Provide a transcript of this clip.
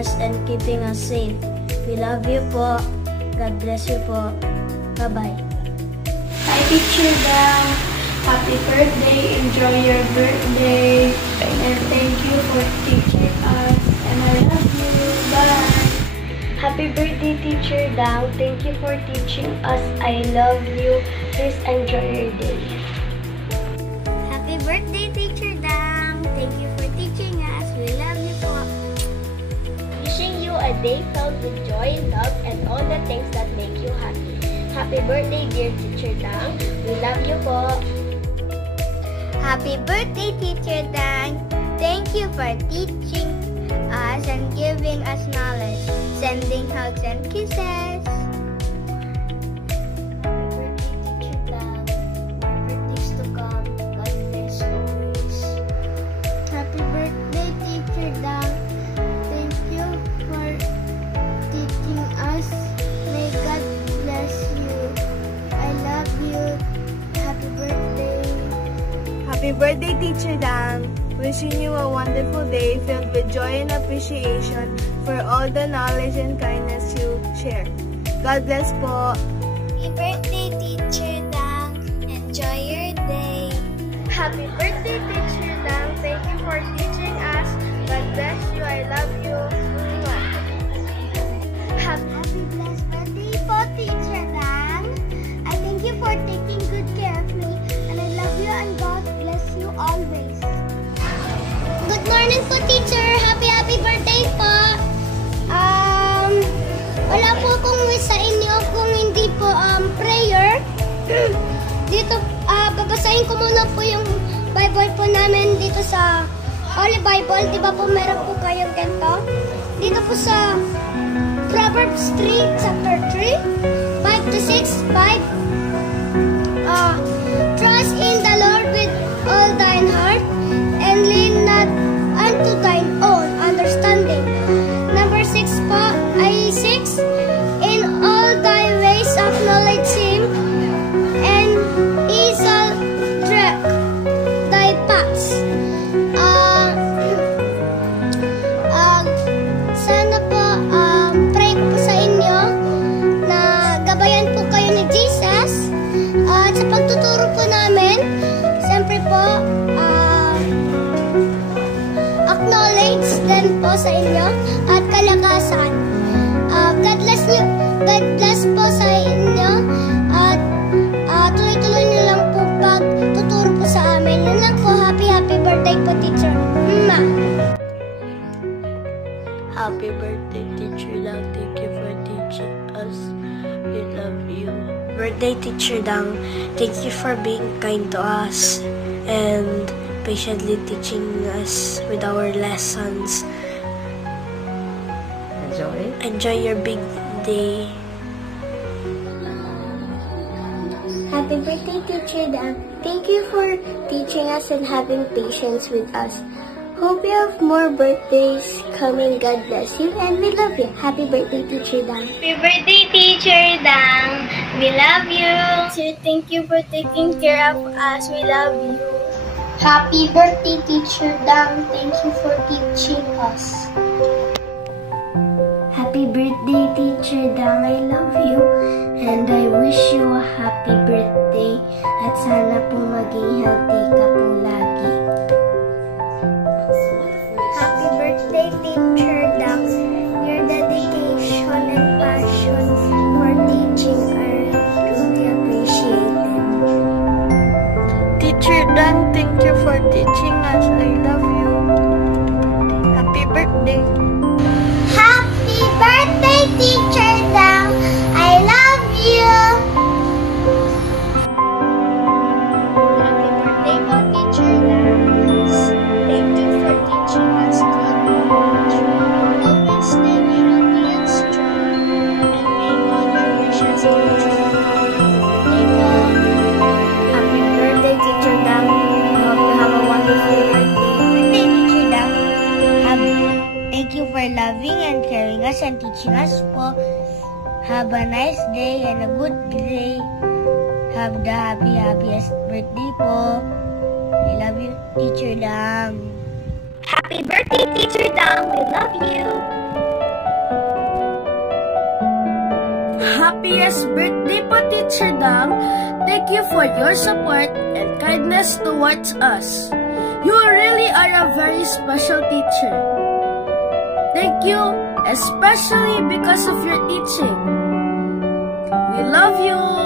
us and keeping us safe. We love you po. God bless you po. Bye-bye. Hi, Teacher Dang. Happy birthday. Enjoy your birthday. And thank you for teaching us. And I love you. Bye. Happy birthday, Teacher Dang. Thank you for teaching us. I love you. Please enjoy your day. Happy birthday, Teacher Dang. Thank you for teaching us. We love you po. Wishing you a day filled with joy, love, and all the things that make you happy. Happy birthday, dear Teacher Dang. We love you po. Happy birthday, Teacher Dang. Thank you for teaching us and giving us knowledge. Sending hugs and kisses. Happy birthday, Teacher Dang. Thank you for teaching us. May God bless you. I love you. Happy birthday. Happy birthday, Teacher Dang. Wishing you a wonderful day filled with joy and appreciation for all the knowledge and kindness you share. God bless po. Happy birthday, Teacher Dang. Enjoy your day. Happy birthday, Teacher Dang. Thank you for teaching us. God bless you. I love you. Happy blessed birthday po, Teacher Dang. I thank you for taking good care of me. And I love you and God bless you always. Good morning po, Teacher. Happy birthday po. Wala po akong wish sa inyo kung hindi po prayer. Dito, babasahin ko muna po yung Bible po namin dito sa Holy Bible. Di ba po meron po kayong ganito? Dito po sa Proverbs 3, chapter 3, 5 to 6, 5. Trust in the Lord with all thine heart, and lean not unto thine own understanding. Number 6 po ay 6. In all thy ways acknowledge Him, and He shall direct thy paths. Sana po, pray ko po sa inyo na gabayan po kayo ni Jesus. At sa pagtuturo po namin, siyempre po, acknowledge din po sa inyo at kalakasan. God bless you. God bless po sa inyo at tuloy-tuloy nyo lang po pagtuturo po sa amin. Yun lang po. Happy birthday po, Teacher. Happy birthday, Teacher Dang. Thank you for teaching us. We love you. Birthday, Teacher Dang. Thank you for being kind to us and patiently teaching us with our lessons. Enjoy your big day. Happy birthday, Teacher Dang. Thank you for teaching us and having patience with us. Hope you have more birthdays coming. God bless you and we love you. Happy birthday, Teacher Dang. Happy birthday, Teacher Dang. We love you. Thank you for taking care of us. We love you. Happy birthday, Teacher Dang. Thank you for teaching us. Happy birthday, Teacher Dang. I love you and I wish you a happy birthday at sana po maging healthy ka po lagi. Happy birthday, Teacher Dang. Your dedication and passion for teaching are truly appreciated. Teacher Dang, thank you for teaching us. I love you. Happy birthday. Happy birthday, Teacher Dang. I love you. Happy birthday po, Teacher Dang. Thank you for teaching us good knowledge. Always stay healthy and strong, and may all your wishes come true. Happy birthday, Teacher Dang. I hope you have a wonderful birthday. Teacher Dang. Thank you for loving and caring us and teaching us po. Have a nice day and a good day. Have the happiest birthday po. I love you, Teacher Dang. Happy birthday, Teacher Dang. We love you. happiest birthday po, Teacher Dang. Thank you for your support and kindness towards us. You really are a very special teacher. Thank you, especially because of your teaching. We love you.